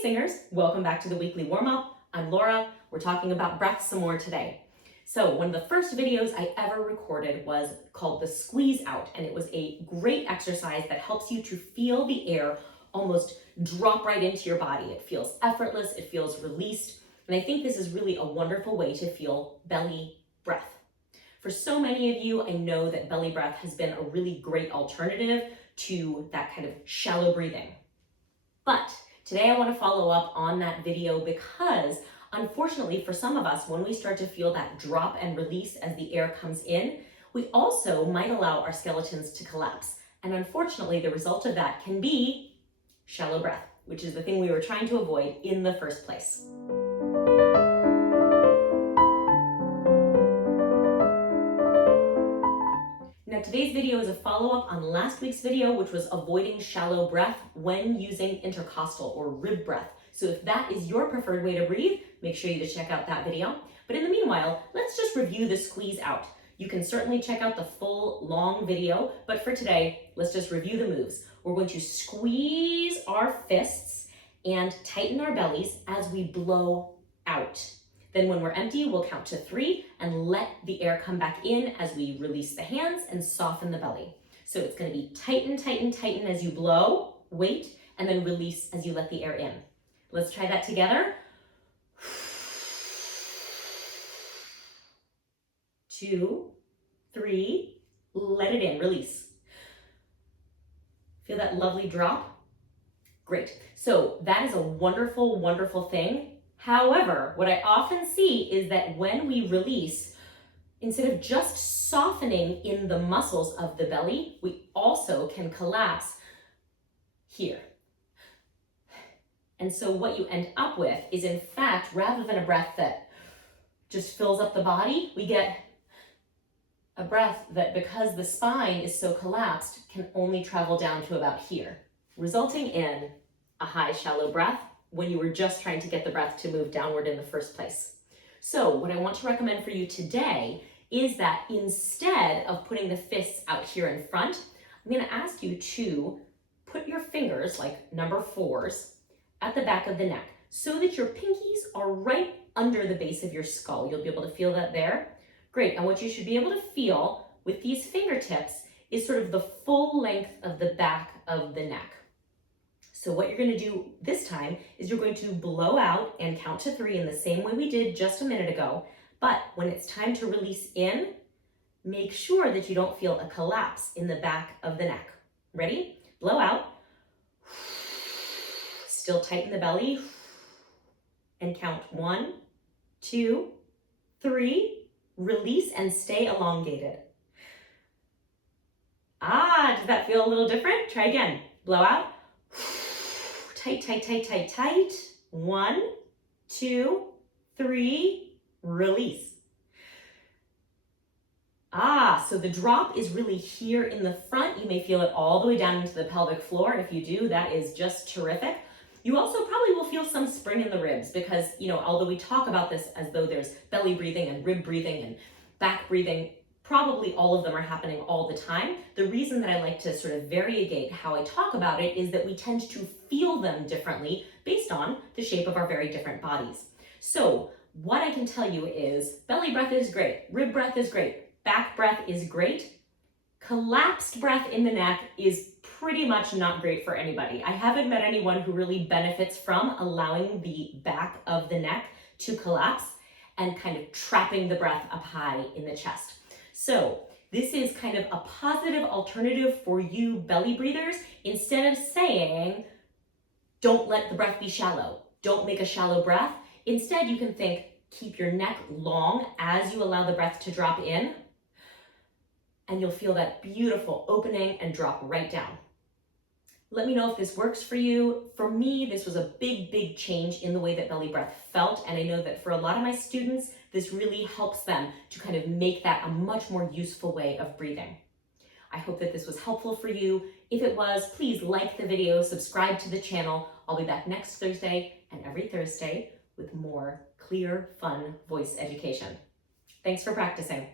singers, welcome back to the weekly warm-up. I'm Laura. We're talking about breath some more today. So one of the first videos I ever recorded was called the squeeze out, and it was a great exercise that helps you to feel the air almost drop right into your body. It feels effortless, it feels released, and I think this is really a wonderful way to feel belly breath. For so many of you, I know that belly breath has been a really great alternative to that kind of shallow breathing. But today I want to follow up on that video because unfortunately for some of us, when we start to feel that drop and release as the air comes in, we also might allow our skeletons to collapse. And unfortunately, the result of that can be shallow breath, which is the thing we were trying to avoid in the first place. Now, today's video is a follow-up on last week's video, which was avoiding shallow breath when using intercostal or rib breath. So if that is your preferred way to breathe, make sure you check out that video. But in the meanwhile, let's just review the squeeze out. You can certainly check out the full long video, but for today, let's just review the moves. We're going to squeeze our fists and tighten our bellies as we blow out. Then when we're empty, we'll count to 3 and let the air come back in as we release the hands and soften the belly. So it's going to be tighten, tighten, tighten as you blow, wait, and then release as you let the air in. Let's try that together. 2, 3, let it in, release. Feel that lovely drop? Great. So that is a wonderful, wonderful thing. However, what I often see is that when we release, instead of just softening in the muscles of the belly, we also can collapse here. And so what you end up with is, in fact, rather than a breath that just fills up the body, we get a breath that, because the spine is so collapsed, can only travel down to about here, resulting in a high, shallow breath when you were just trying to get the breath to move downward in the first place. So what I want to recommend for you today is that instead of putting the fists out here in front, I'm going to ask you to put your fingers, like number 4s, at the back of the neck so that your pinkies are right under the base of your skull. You'll be able to feel that there. Great. And what you should be able to feel with these fingertips is sort of the full length of the back of the neck. So what you're going to do this time is you're going to blow out and count to 3 in the same way we did just a minute ago. But when it's time to release in, make sure that you don't feel a collapse in the back of the neck. Ready? Blow out. Still tighten the belly. And count 1, 2, 3. Release and stay elongated. Does that feel a little different? Try again. Blow out. Tight, tight, tight, tight, tight. 1, 2, 3, release. So the drop is really here in the front. You may feel it all the way down into the pelvic floor. If you do, that is just terrific. You also probably will feel some spring in the ribs because, although we talk about this as though there's belly breathing and rib breathing and back breathing, probably all of them are happening all the time. The reason that I like to sort of variegate how I talk about it is that we tend to feel them differently based on the shape of our very different bodies. So what I can tell you is belly breath is great, rib breath is great, back breath is great. Collapsed breath in the neck is pretty much not great for anybody. I haven't met anyone who really benefits from allowing the back of the neck to collapse and kind of trapping the breath up high in the chest. So this is kind of a positive alternative for you belly breathers. Instead of saying, don't let the breath be shallow, don't make a shallow breath, instead you can think, keep your neck long as you allow the breath to drop in, and you'll feel that beautiful opening and drop right down. Let me know if this works for you. For me, this was a big, big change in the way that belly breath felt, and I know that for a lot of my students, this really helps them to kind of make that a much more useful way of breathing. I hope that this was helpful for you. If it was, please like the video, subscribe to the channel. I'll be back next Thursday and every Thursday with more clear, fun voice education. Thanks for practicing.